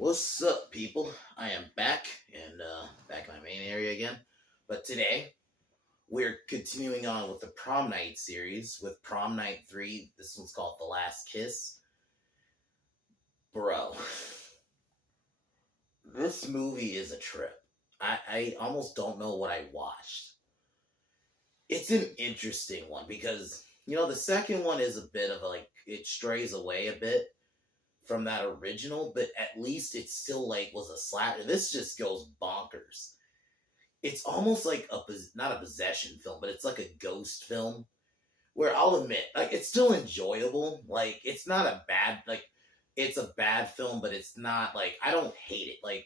What's up, people? I am back and back in my main area again. But today we're continuing on with the Prom Night series with Prom Night 3. This one's called The Last Kiss. Bro, this movie is a trip. I almost don't know what I watched. It's an interesting one because, the second one is a bit of it strays away a bit from that original, but at least it still was a slapper. This just goes bonkers. It's almost like not a possession film, but it's like a ghost film. Where I'll admit, it's still enjoyable. It's not a bad it's a bad film, but it's not I don't hate it.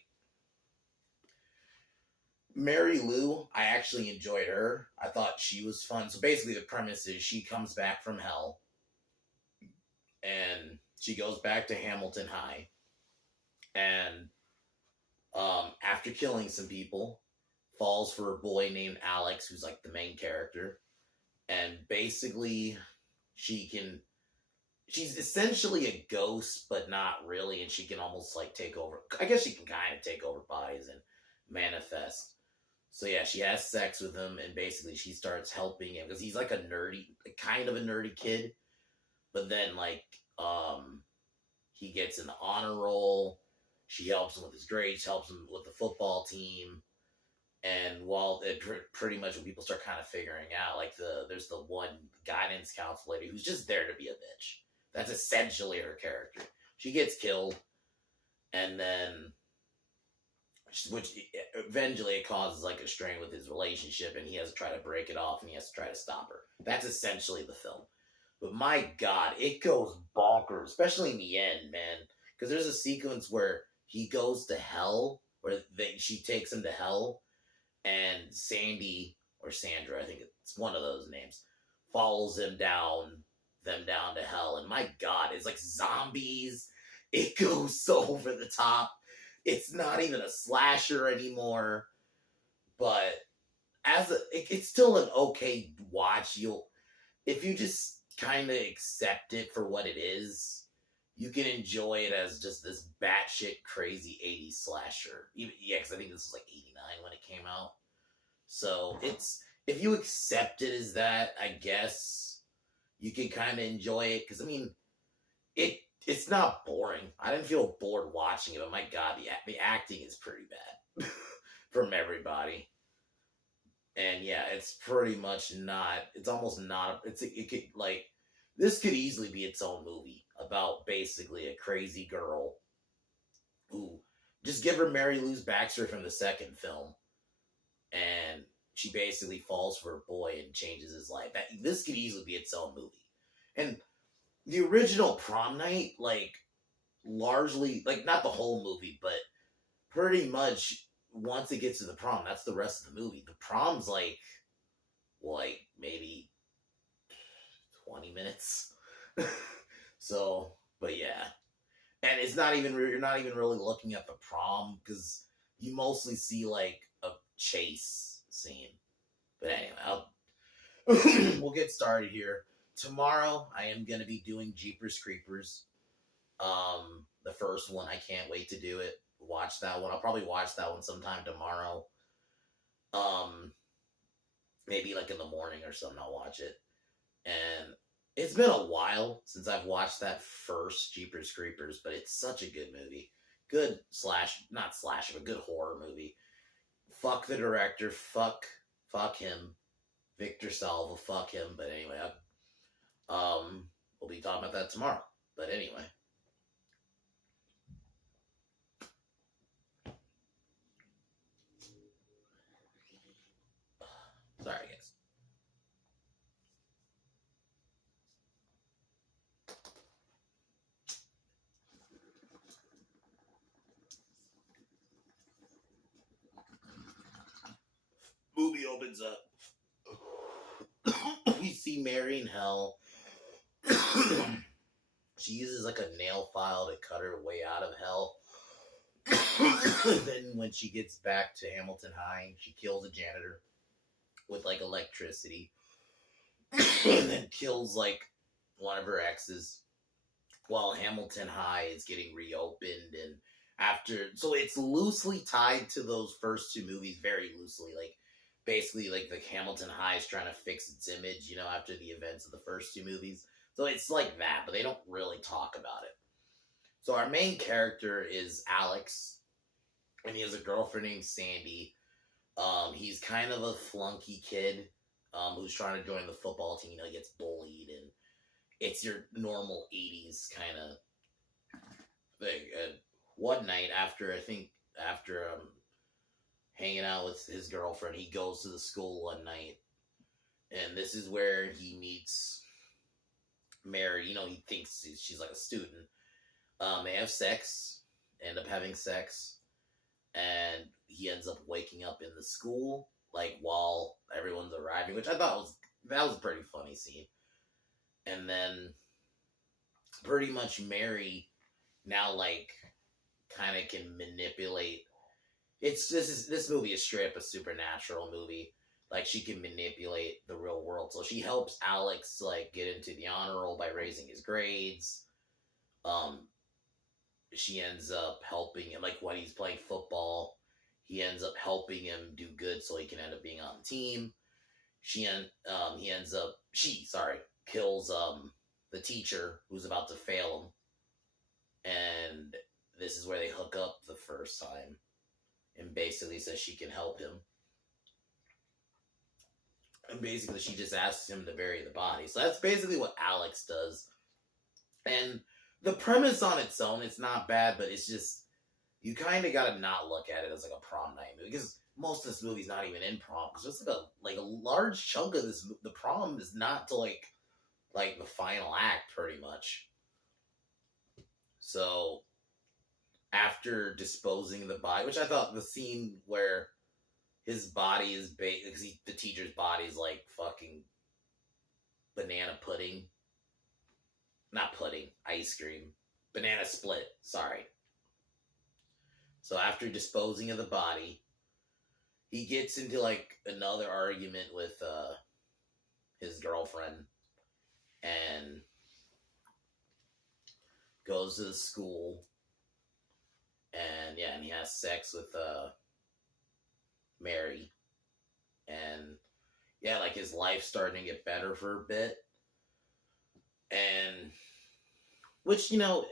Mary Lou, I actually enjoyed her. I thought she was fun. So basically, the premise is she comes back from hell, and she goes back to Hamilton High, and after killing some people, falls for a boy named Alex, who's like the main character, and basically she's essentially a ghost, but not really, and she can almost take over. I guess she can kind of take over bodies and manifest. So yeah, she has sex with him, and basically she starts helping him because he's like a nerdy, kind of a nerdy kid, but then he gets an honor roll. She helps him with his grades, helps him with the football team. And while it pretty much when people start kind of figuring out, there's the one guidance counselor lady who's just there to be a bitch. That's essentially her character. She gets killed, and then, which eventually it causes a strain with his relationship, and he has to try to break it off, and he has to try to stop her. That's essentially the film. But my God, it goes bonkers, especially in the end, man. Because there's a sequence where he goes to hell, where she takes him to hell, and Sandy, or Sandra, I think it's one of those names, follows them down to hell. And my God, it's like zombies. It goes so over the top. It's not even a slasher anymore. But it's still an okay watch. If you just kind of accept it for what it is, you can enjoy it as just this batshit crazy 80s slasher. Yeah, because I think this was 89 when it came out. So if you accept it as that, I guess you can kind of enjoy it. Because, it's not boring. I didn't feel bored watching it, but my God, the acting is pretty bad from everybody. And yeah, it's pretty much not. It's almost not. It could this could easily be its own movie about basically a crazy girl who just give her Mary Lou's backstory from the second film, and she basically falls for a boy and changes his life. This could easily be its own movie. And the original Prom Night, largely not the whole movie, but pretty much once it gets to the prom, that's the rest of the movie. The prom's maybe 20 minutes. So, but yeah. And it's not even, you're not even really looking at the prom because you mostly see a chase scene. But anyway, we'll get started here. Tomorrow, I am going to be doing Jeepers Creepers. The first one, I can't wait to do it. Watch that one. I'll probably watch that one sometime tomorrow. Maybe in the morning or something, I'll watch it. And it's been a while since I've watched that first Jeepers Creepers, but it's such a good movie. Good not slash, but good horror movie. Fuck the director. Fuck him. Victor Salva. Fuck him. But anyway, we'll be talking about that tomorrow. But anyway. Sorry, guys. Movie opens up. We see Mary in hell. She uses a nail file to cut her way out of hell. Then when she gets back to Hamilton High, she kills a janitor with electricity. And then kills one of her exes while Hamilton High is getting reopened, and So it's loosely tied to those first two movies, very loosely. Like, basically, like the Hamilton High is trying to fix its image, after the events of the first two movies. So it's like that, but they don't really talk about it. So our main character is Alex, and he has a girlfriend named Sandy. He's kind of a flunky kid, who's trying to join the football team. He gets bullied, and it's your normal '80s kind of thing. And one night, after hanging out with his girlfriend, he goes to the school one night, and this is where he meets Mary. He thinks she's like a student. They have sex, end up having sex, and he ends up waking up in the school, like, while everyone's arriving, which I thought that was a pretty funny scene. And then pretty much Mary now, like, kind of can manipulate. This movie is straight up a supernatural movie. Like, she can manipulate the real world. So she helps Alex, like, get into the honor roll by raising his grades. She ends up helping him, like, when he's playing football, he ends up helping him do good so he can end up being on the team. She kills the teacher who's about to fail him, and this is where they hook up the first time, and basically says she can help him. And basically she just asks him to bury the body. So that's basically what Alex does. And the premise on its own, it's not bad, but it's just, you kind of gotta not look at it as like a prom night movie, because most of this movie's not even in prom, because it's like a large chunk of the prom is not to like the final act, pretty much. So after disposing of the body, which I thought the scene where his body is because the teacher's body is like fucking banana pudding. Not pudding, ice cream. Banana split, sorry. So after disposing of the body, he gets into like another argument with his girlfriend and goes to the school, and he has sex with Mary, and like his life's starting to get better for a bit. And which, the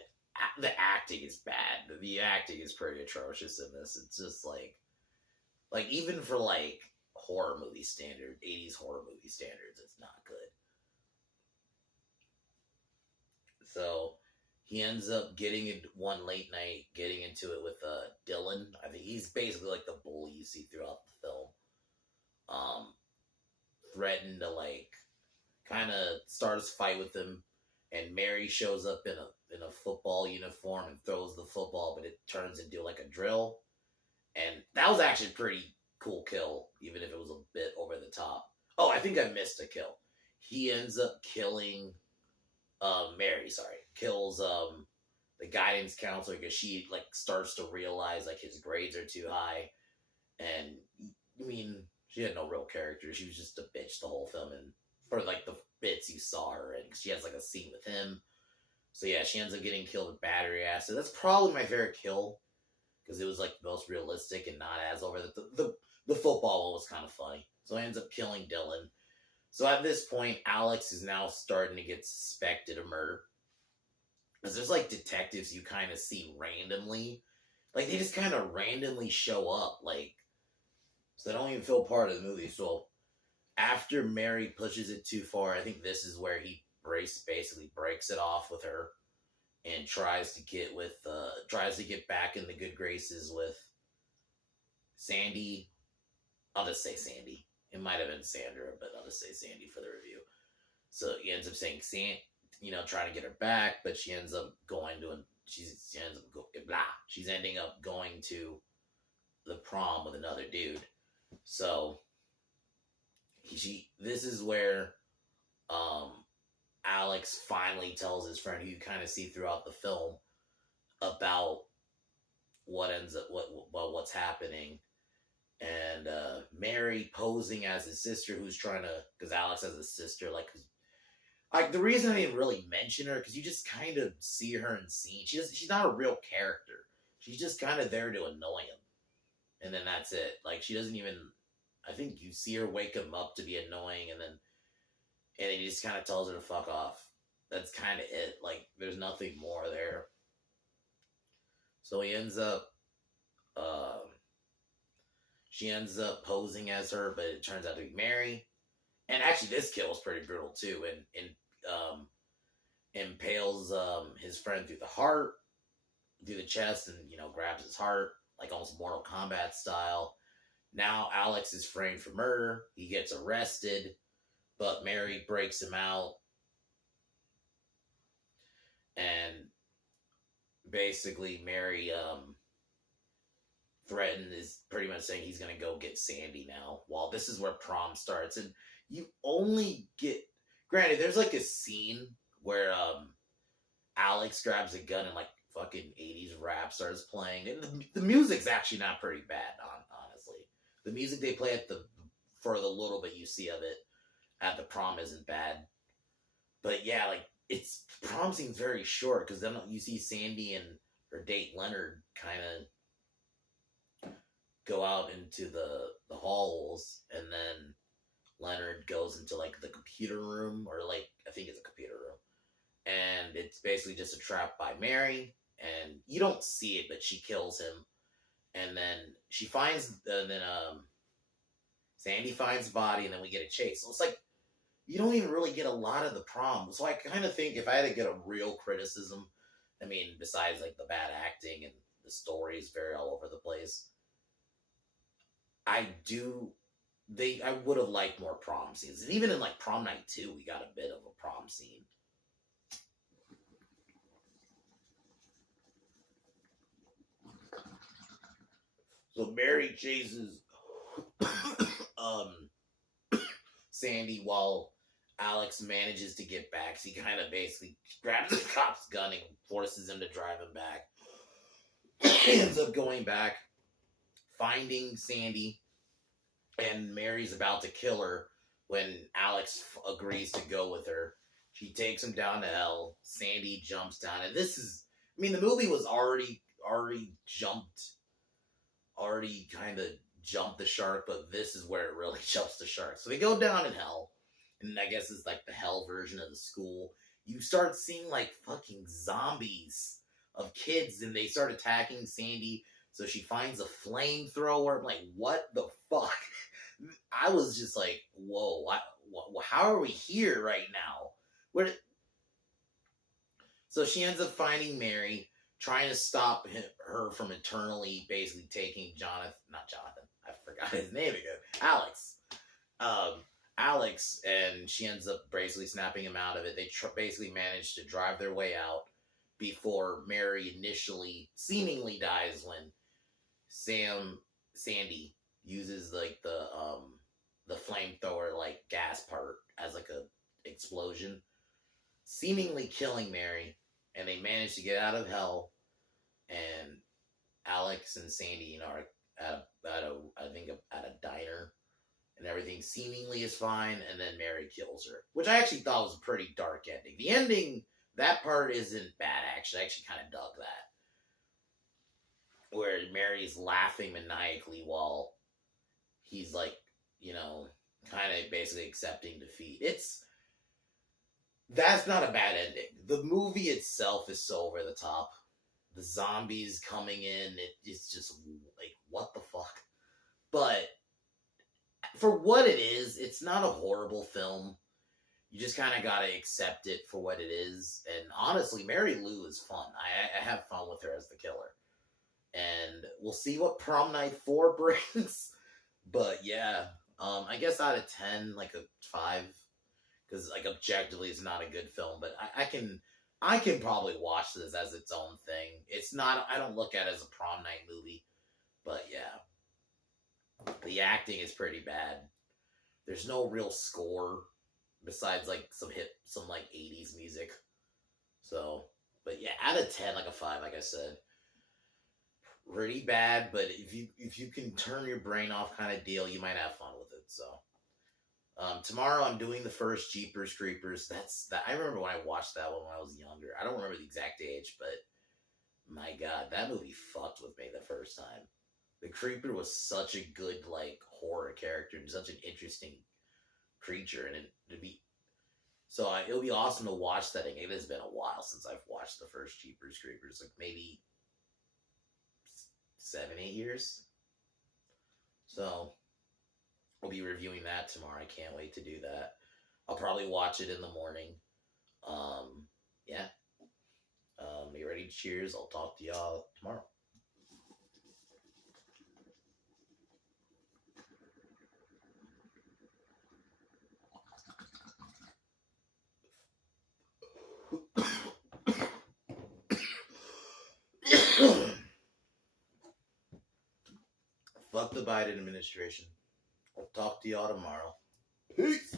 acting is bad. The acting is pretty atrocious in this. It's just like even for like horror movie standard, 80s horror movie standards, it's not good. So he ends up getting it one late night, getting into it with Dylan. I think he's basically like the bully you see throughout the film. Threatened to like kind of start a fight with him. And Mary shows up in a football uniform and throws the football, but it turns into like a drill. And that was actually a pretty cool kill, even if it was a bit over the top. Oh, I think I missed a kill. He ends up killing Mary, kills the guidance counselor, because she like starts to realize like his grades are too high. And I mean, she had no real character. She was just a bitch the whole film, and for like the bits you saw her in, because she has like a scene with him. So yeah, she ends up getting killed with battery acid. That's probably my favorite kill, because it was like the most realistic and not as over the football one was kind of funny. So he ends up killing Dylan. So at this point, Alex is now starting to get suspected of murder, because there's like detectives you kind of see randomly, like they just kind of randomly show up, like, so they don't even feel part of the movie. So after Mary pushes it too far, I think this is where he basically breaks it off with her and tries to get back in the good graces with Sandy. I'll just say Sandy. It might have been Sandra, but I'll just say Sandy for the review. So he ends up saying trying to get her back, but she ends up going to she's ending up going to the prom with another dude. So this is where Alex finally tells his friend, who you kind of see throughout the film, about what's happening. And Mary posing as his sister, who's trying to, because Alex has a sister, like the reason I didn't really mention her, because you just kind of see her in scenes. She's not a real character. she's just kind of there to annoy him, and then that's it. Like she doesn't even. I think you see her wake him up to be annoying, and he just kind of tells her to fuck off. That's kind of it. Like there's nothing more there. So he ends up. She ends up posing as her, but it turns out to be Mary. And actually, this kill was pretty brutal too, and impales his friend through the heart, through the chest, and grabs his heart like almost Mortal Kombat style. Now Alex is framed for murder. He gets arrested, but Mary breaks him out, and basically Mary is pretty much saying he's gonna go get Sandy now. Well, this is where prom starts, and you only get. Granted, there's like a scene where Alex grabs a gun and like fucking 80s rap starts playing, and the music's actually not pretty bad. Honestly, the music they play for the little bit you see of it at the prom isn't bad. But yeah, like it's prom seems very short because then you see Sandy and her date Leonard kind of go out into the halls, and then Leonard goes into like the computer room, or like I think it's a computer room, and it's basically just a trap by Mary, and you don't see it, but she kills him, and then she finds, Sandy finds the body, and then we get a chase. So it's like you don't even really get a lot of the prom. So I kind of think if I had to get a real criticism, I mean, besides like the bad acting and the story is very all over the place, I would have liked more prom scenes. And even in like Prom Night 2, we got a bit of a prom scene. So Mary chases Sandy while Alex manages to get back. So he kind of basically grabs the cop's gun and forces him to drive him back. He ends up going back, finding Sandy, and Mary's about to kill her when Alex agrees to go with her. She takes him down to hell. Sandy jumps down, and this is, I mean, the movie was already kind of jumped the shark, but this is where it really jumps the shark. So they go down in hell, and I guess it's like the hell version of the school. You start seeing like fucking zombies of kids, and they start attacking Sandy. So she finds a flamethrower. I'm like, what the fuck? I was just like, whoa, how are we here right now? So she ends up finding Mary, trying to stop her from eternally basically taking not Jonathan, I forgot his name again, Alex, and she ends up basically snapping him out of it. They basically manage to drive their way out before Mary initially seemingly dies when Sandy uses like the flamethrower like gas part as like a explosion, seemingly killing Mary, and they manage to get out of hell, and Alex and Sandy are at a diner, and everything seemingly is fine, and then Mary kills her, which I actually thought was a pretty dark ending. The ending, that part isn't bad, actually. I actually kind of dug that. Where Mary's laughing maniacally while he's like, kind of basically accepting defeat. That's not a bad ending. The movie itself is so over the top. The zombies coming in, it's just like, what the fuck? But for what it is, it's not a horrible film. You just kind of gotta accept it for what it is. And honestly, Mary Lou is fun. I have fun with her as the killer. And we'll see what Prom Night 4 brings. But yeah, I guess out of 10, like a 5. Because like objectively, it's not a good film. But I can probably watch this as its own thing. It's not, I don't look at it as a prom night movie. But yeah, the acting is pretty bad. There's no real score besides like some like 80s music. So, but yeah, out of 10, like a 5, like I said. Pretty bad, but if you can turn your brain off kind of deal, you might have fun with it. So tomorrow I'm doing the first Jeepers Creepers. I remember when I watched that one when I was younger. I don't remember the exact age, but My God, that movie fucked with me the first time. The Creeper was such a good like horror character and such an interesting creature, and it'd be so it'll be awesome to watch that. It has been a while since I've watched the first Jeepers Creepers, like maybe 7, 8 years. So we'll be reviewing that tomorrow. I can't wait to do that. I'll probably watch it in the morning. Yeah. Be ready to cheers. I'll talk to y'all tomorrow. Fuck the Biden administration. I'll talk to y'all tomorrow. Peace.